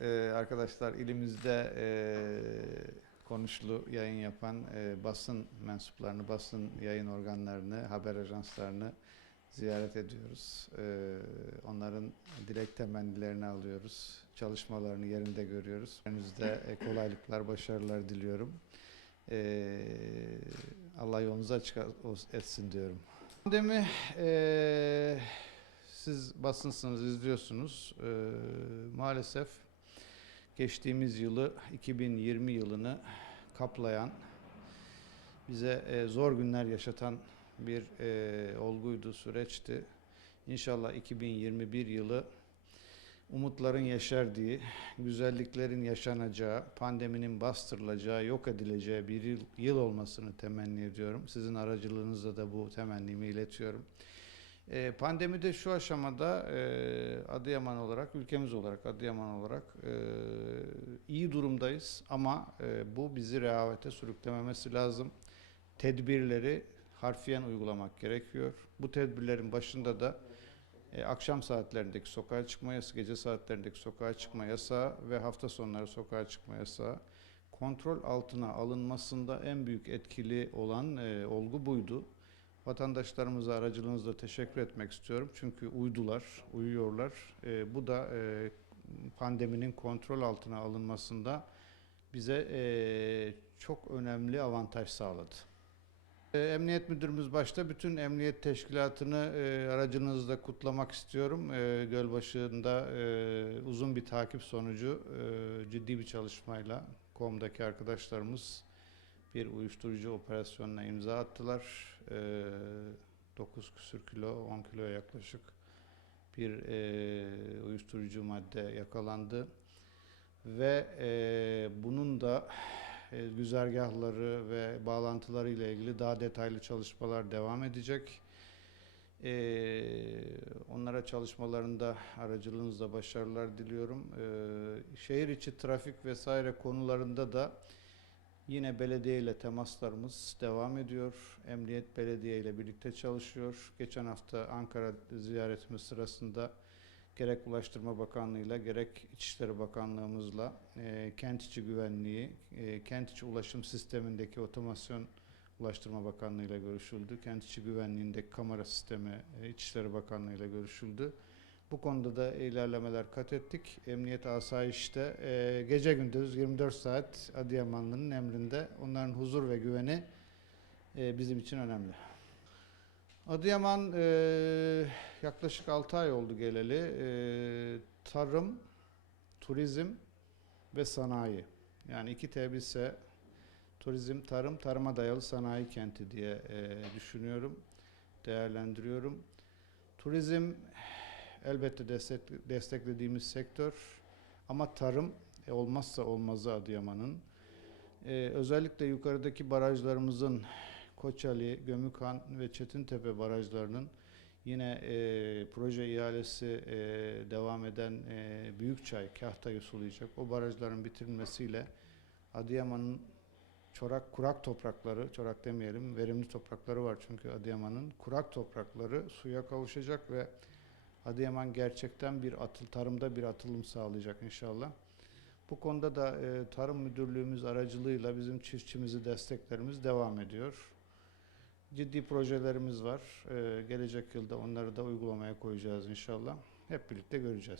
Ee, arkadaşlar ilimizde e, konuşlu yayın yapan e, basın mensuplarını, basın yayın organlarını, haber ajanslarını ziyaret ediyoruz. Ee, onların dilek temennilerini alıyoruz. Çalışmalarını yerinde görüyoruz. Önünüzde e, kolaylıklar, başarılar diliyorum. Ee, Allah yolunuzu açık etsin diyorum. Pandemi e, siz basınsınız, izliyorsunuz. Ee, maalesef geçtiğimiz yılı 2020 yılını kaplayan, bize e, zor günler yaşatan bir e, olguydu, süreçti. İnşallah 2021 yılı umutların yeşerdiği, güzelliklerin yaşanacağı, pandeminin bastırılacağı, yok edileceği bir yıl, yıl olmasını temenni ediyorum. Sizin aracılığınızla da bu temennimi iletiyorum. E, pandemide şu aşamada e, Adıyaman olarak, ülkemiz olarak, Adıyaman olarak e, iyi durumdayız ama e, bu bizi rehavete sürüklememesi lazım. Tedbirleri harfiyen uygulamak gerekiyor. Bu tedbirlerin başında da e, akşam saatlerindeki sokağa çıkma yasağı, gece saatlerindeki sokağa çıkma yasağı ve hafta sonları sokağa çıkma yasağı kontrol altına alınmasında en büyük etkili olan e, olgu buydu. Vatandaşlarımıza aracılığınızla teşekkür etmek istiyorum. Çünkü uydular, uyuyorlar. E, bu da e, pandeminin kontrol altına alınmasında bize e, çok önemli avantaj sağladı. E, Emniyet Müdürümüz başta bütün emniyet teşkilatını e, aracınızla kutlamak istiyorum. E, Gölbaşı'nda e, uzun bir takip sonucu e, ciddi bir çalışmayla KOM'daki arkadaşlarımız bir uyuşturucu operasyonuna imza attılar. E, 9 küsür kilo, 10 kiloya yaklaşık bir e, uyuşturucu madde yakalandı. Ve e, bunun da e, güzergahları ve bağlantıları ile ilgili daha detaylı çalışmalar devam edecek. E, onlara çalışmalarında aracılığınızla başarılar diliyorum. E, şehir içi trafik vesaire konularında da yine belediye ile temaslarımız devam ediyor. Emniyet belediye ile birlikte çalışıyor. Geçen hafta Ankara ziyaretimiz sırasında gerek Ulaştırma Bakanlığı'yla gerek İçişleri Bakanlığımızla e, kent içi güvenliği, e, kent içi ulaşım sistemindeki otomasyon Ulaştırma Bakanlığı'yla görüşüldü. Kent içi güvenliğindeki kamera sistemi e, İçişleri Bakanlığı'yla görüşüldü. Bu konuda da ilerlemeler kat ettik. Emniyet asayişte e, gece gündüz 24 saat Adıyamanlı'nın emrinde. Onların huzur ve güveni e, bizim için önemli. Adıyaman e, yaklaşık 6 ay oldu geleli. E, tarım, turizm ve sanayi. Yani iki tebisse turizm, tarım, tarıma dayalı sanayi kenti diye e, düşünüyorum, değerlendiriyorum. Turizm elbette destek, desteklediğimiz sektör ama tarım e, olmazsa olmazı Adıyaman'ın. E, özellikle yukarıdaki barajlarımızın Koçali, Gömükhan ve Çetintepe barajlarının yine e, proje ihalesi e, devam eden e, Büyükçay, Kahta'yı sulayacak. O barajların bitirilmesiyle Adıyaman'ın çorak kurak toprakları, çorak demeyelim, verimli toprakları var çünkü Adıyaman'ın kurak toprakları suya kavuşacak ve Adıyaman gerçekten bir atıl tarımda bir atılım sağlayacak inşallah. Bu konuda da e, Tarım Müdürlüğümüz aracılığıyla bizim çiftçimizi desteklerimiz devam ediyor. Ciddi projelerimiz var. E, gelecek yılda onları da uygulamaya koyacağız inşallah. Hep birlikte göreceğiz.